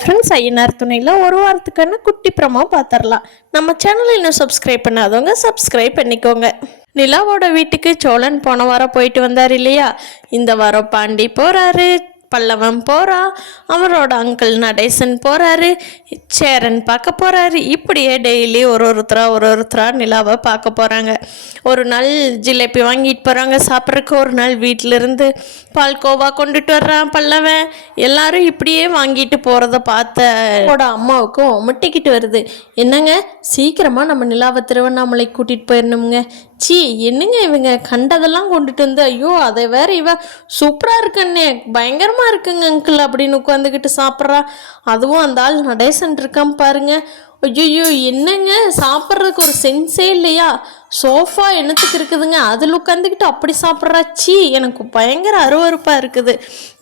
Friends, Ayyanar துணையில் ஒரு வாரத்துக்கான குட்டி ப்ரோமோ பார்த்துடலாம். நம்ம சேனலை இன்னும் சப்ஸ்கிரைப் பண்ணாதவங்க சப்ஸ்கிரைப் பண்ணிக்கோங்க. நிலாவோட வீட்டுக்கு சோழன் போன வாரம் போயிட்டு வந்தார் இல்லையா? இந்த வாரம் பாண்டி போகிறாரு, பல்லவன் போகிறா, அவரோட அங்கிள் நடேசன் போகிறாரு, சேரன் பார்க்க போகிறாரு. இப்படியே டெய்லி ஒருத்தரா நிலாவை பார்க்க போகிறாங்க. ஒரு நாள் ஜிலேபி வாங்கிட்டு போகிறாங்க சாப்பிட்றதுக்கு, ஒரு நாள் வீட்டிலிருந்து பால்கோவா கொண்டுட்டு வர்றான் பல்லவன். எல்லாரும் இப்படியே வாங்கிட்டு போகிறத பார்த்த அம்மாவுக்கும் முட்டிக்கிட்டு வருது. என்னங்க, சீக்கிரமாக நம்ம நிலாவை திருவண்ணாமலை கூட்டிகிட்டு போயிடணுங்க. சி, என்னங்க இவங்க கண்டதெல்லாம் கொண்டுட்டு வந்து, ஐயோ அதை வேற இவ சூப்பராக இருக்குன்னே, பயங்கரமாக இருக்குங்க அங்கிள் அப்படின்னு உட்காந்துக்கிட்டு சாப்பிட்றா. அதுவும் அந்த ஆள் நடேசன் இருக்கான் பாருங்க. ஐயோ, என்னங்க சாப்பிட்றதுக்கு ஒரு சென்ஸே இல்லையா? சோஃபா என்னத்துக்கு இருக்குதுங்க, அதில் உட்காந்துக்கிட்டு அப்படி சாப்பிட்றா. சி, எனக்கு பயங்கர அருவருப்பாக இருக்குது.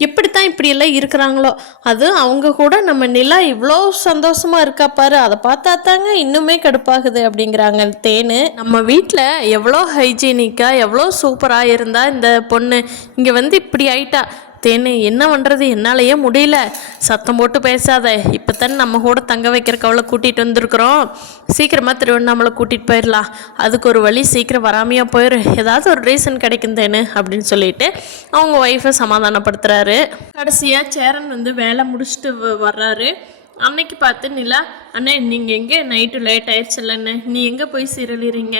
எப்படித்தான் இப்படியெல்லாம் இருக்கிறாங்களோ. அது அவங்க கூட நம்ம நிலா இவ்வளோ சந்தோஷமாக இருக்கா பாரு, அதை பார்த்தா தாங்க இன்னுமே கடுப்பாகுது அப்படிங்கிறாங்க தேனு. நம்ம வீட்டில் எவ்வளோ ஹைஜீனிக்காக எவ்வளோ சூப்பராக இருந்தால் இந்த பொண்ணு இங்கே வந்து இப்படி ஆயிட்டா. தேனு, என்ன பண்ணுறது, என்னாலேயே முடியல. சத்தம் போட்டு பேசாத. இப்போ தானே நம்ம கூட தங்க வைக்கிறக்கு அவளை கூட்டிகிட்டு வந்திருக்கிறோம். சீக்கிரமாக திருவண்ணாமலை கூட்டிகிட்டு போயிடலாம். அதுக்கு ஒரு வழி, சீக்கிரம் வராமையாக போயிடும். ஏதாவது ஒரு ரீசன் கிடைக்கும் தேனு அப்படின்னு சொல்லிட்டு அவங்க ஒய்ஃபை சமாதானப்படுத்துகிறாரு. கடைசியாக சேரன் வந்து வேலை முடிச்சுட்டு வர்றாரு. அன்னைக்கு பார்த்து நிலா, அண்ணே நீங்கள் எங்கே, நைட்டு லேட் ஆயிடுச்சு இல்லைண்ணே, நீ எங்கே போய் சீரழிறீங்க,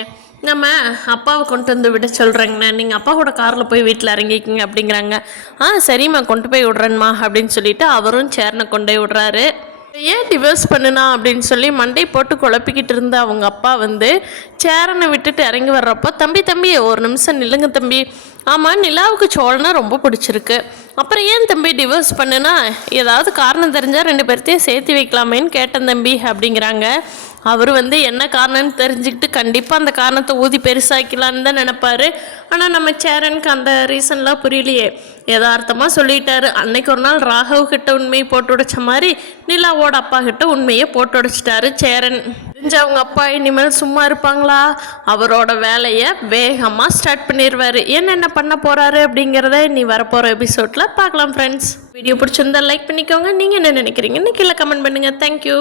நம்ம அப்பாவை கொண்டு வந்து விட சொல்கிறேங்கண்ணா, நீங்கள் அப்பா கூட காரில் போய் வீட்டில் இறங்கிக்கிங்க அப்படிங்கிறாங்க. சரிம்மா, கொண்டு போய் விட்றேன்மா அப்படின்னு சொல்லிட்டு அவரும் சேரனை கொண்டு போய் விட்றாரு. ஏன் டிவோர்ஸ் பண்ணுனா அப்படின்னு சொல்லி மண்டை போட்டு குழப்பிக்கிட்டு இருந்த அவங்க அப்பா வந்து சேரனை விட்டுட்டு இறங்கி வர்றப்போ, தம்பி ஒரு நிமிஷம் நில்லுங்க தம்பி. ஆமாம், நிலாவுக்கு சோழனா ரொம்ப பிடிச்சிருக்கு, அப்புறம் ஏன் தம்பி டிவோர்ஸ் பண்ணுனா, ஏதாவது காரணம் தெரிஞ்சால் 2 பேர்த்தையும் சேர்த்து வைக்கலாமேன்னு கேட்டேன் தம்பி அப்படிங்கிறாங்க. அவர் வந்து என்ன காரணம்னு தெரிஞ்சுக்கிட்டு கண்டிப்பாக அந்த காரணத்தை ஊதி பெருசாக்கலான்னு தான் நினைப்பாரு. ஆனால் நம்ம சேரனுக்கு அந்த ரீசன்லாம் புரியலையே, யதார்த்தமாக சொல்லிட்டாரு. அன்னைக்கு ஒரு நாள் ராகவ் கிட்ட உண்மையை போட்டு உடைச்ச மாதிரி நிலாவோட அப்பா கிட்ட உண்மையை போட்டு உடைச்சிட்டாரு சேரன். தெரிஞ்ச அவங்க அப்பா இனிமேல் சும்மா இருப்பாங்களா? அவரோட வேலையை வேகமாக ஸ்டார்ட் பண்ணிடுவார். என்னென்ன பண்ண போகிறாரு அப்படிங்கிறத நீ வரப்போகிற எபிசோடில் பார்க்கலாம் ஃப்ரெண்ட்ஸ். வீடியோ பிடிச்சிருந்தா லைக் பண்ணிக்கோங்க. நீங்கள் என்ன நினைக்கிறீங்கன்னு கீழே கமெண்ட் பண்ணுங்கள். தேங்க்யூ.